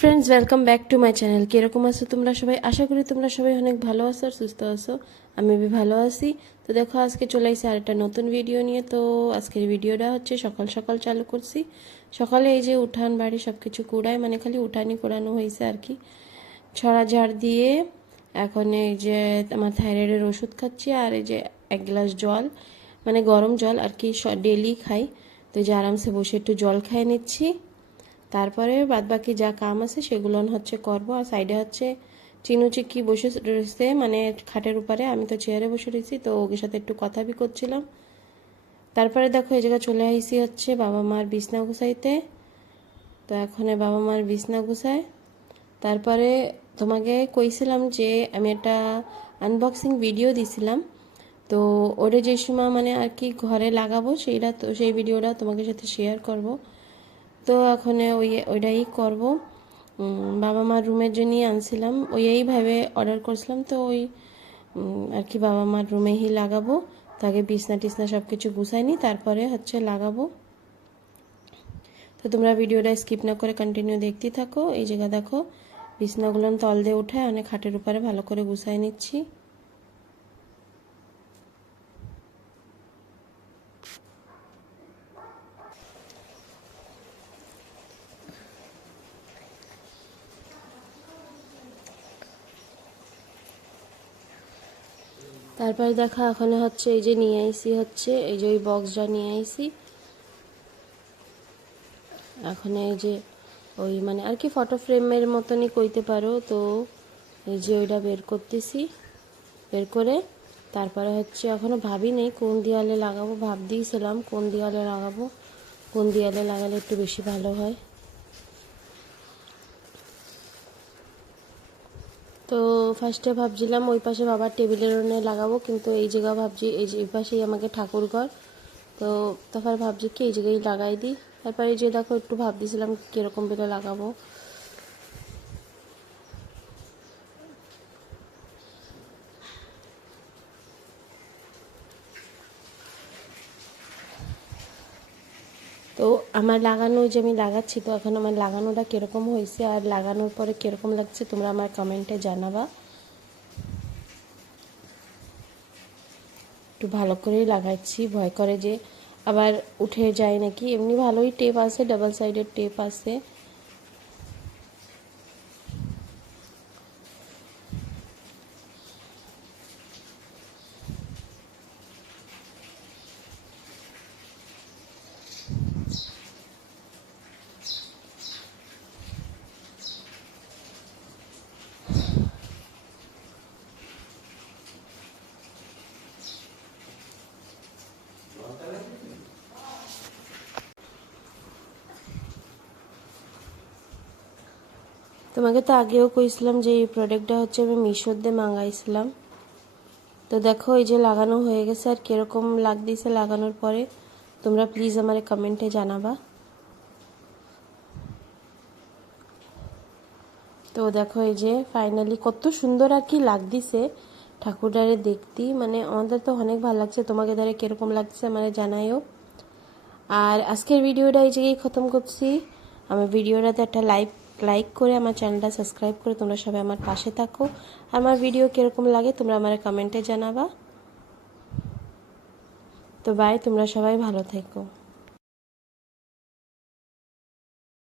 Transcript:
Friends, welcome back to my channel. কীরকম আছো তোমরা সবাই? আশা করি তোমরা সবাই অনেক ভালো আছো আর সুস্থ আছো। আমি ভালো আছি। তো দেখো, আজকে চলে এসেছি আর একটা নতুন ভিডিও নিয়ে। তো আজকের ভিডিওটা হচ্ছে সকাল সকাল চালু করছি। সকালে এই যে উঠান বাড়ি সব কিছু কুড়ায়, মানে খালি উঠানই কুড়ানো হয়েছে আর কি, ছড়া ঝাড় দিয়ে। এখন এই যে আমার থাইরয়েডের ওষুধ খাচ্ছি, আর এই যে এক গ্লাস জল, মানে গরম জল আর কি, ডেলি খাই। তো যে আরামসে বসে একটু জল খেয়ে নিচ্ছি। তারপরে বাদবাকি যা কাম আছে সেগুলো হচ্ছে করব। আর সাইডে হচ্ছে চিনু চিকি বসে রয়েছে, মানে খাটের উপরে, আমি তো চেয়ারে বসে রয়েছি, তো ওকে সাথে একটু কথা বি করছিলাম। তারপরে দেখো এই জায়গায় চলে আইসি হচ্ছে বাবা মার বিছনা গুছাইতে। তো এখন বাবা মার বিছনা গুছায়। তারপরে তোমাকে কইছিলাম যে আমি একটা আনবক্সিং ভিডিও দিছিলাম, তো ওটা যে সময় মানে আর কি ঘরে লাগাবো সেইটা, তো সেই ভিডিওটা তোমাকে সাথে শেয়ার করব। তো এখন ওইটাই করব। বাবা মার রুমের জন্যই আনছিলাম, এইভাবে অর্ডার করছিলাম। তো আর কি বাবা মার রুমেই লাগাবো। তাকে বিছনা টিছনা সব কিছু গুছাই নি, তারপরে হচ্ছে লাগাবো। তো তোমরা ভিডিওটা স্কিপ না করে কন্টিনিউ দেখতেই থাকো। এই জায়গা দেখো বিছনাগুলো তল দিয়ে উঠায় অনেক খাটের উপরে ভালো করে গুছাই নিচ্ছি। তারপরে দেখা এখন হচ্ছে এই যে নিয়ে আইসি, হচ্ছে এই যে ওই বক্সটা নিয়ে আইসি। এখন এই যে ওই মানে আর কি ফটো ফ্রেমের মতনই কইতে পারো। তো এই যে ওইটা বের করতেছি, বের করে তারপরে হচ্ছে এখনও ভাবি নেই কোন দেয়ালে লাগাবো। ভাব দিয়েছিলাম কোন দেয়ালে লাগাবো, কোন দেয়ালে লাগালে একটু বেশি ভালো হয়। তো ফার্স্টে ভাবছিলাম ওই পাশে বাবার টেবিলের ওনে লাগাবো, কিন্তু এই জায়গা ভাবছি এই যে এই পাশেই আমাকে ঠাকুর ঘর, তো তারপর ভাবছি কি এই জায়গায় লাগাই দিই। তারপরে এই যে দেখো একটু ভাবতেছিলাম কীরকম বেলে লাগাবো। তো আমার লাগানো, যে আমি লাগাচ্ছি, তো এখন আমার লাগানোটা কীরকম হয়েছে আর লাগানোর পরে কীরকম লাগছে তোমরা আমার কমেন্টে জানাবা। একটু ভালো করেই লাগাচ্ছি, ভয় করে যে আবার উঠে যায় নাকি। এমনি ভালোই টেপ আছে, ডাবল সাইডের টেপ আছে। তোমাকে তো আগেও কইছিলাম যে এই প্রোডাক্টটা হচ্ছে আমি মিশোর দিয়ে মাঙ্গাইছিলাম। তো দেখো এই যে লাগানো হয়ে গেছে, আর কীরকম লাগতেছে লাগানোর পরে তোমরা প্লিজ আমার কমেন্টে জানাবা। তো দেখো এই যে ফাইনালি কত সুন্দর আর কি লাগতেছে ঠাকুরটারে দেখতে, মানে আমাদের তো অনেক ভালো লাগছে। তোমাকে দ্বারা কীরকম লাগছে আমার জানাইও। আর আজকের ভিডিওটা এই জায়গায় খতম করছি। আমার ভিডিওটাতে একটা লাইক করে আমার চ্যানেলটা সাবস্ক্রাইব করে তোমরা সবাই আমার পাশে থাকো। আমার ভিডিও কীরকম লাগে তোমরা আমার কমেন্টে জানাবা। তো বাই, তোমরা সবাই ভালো থেকো।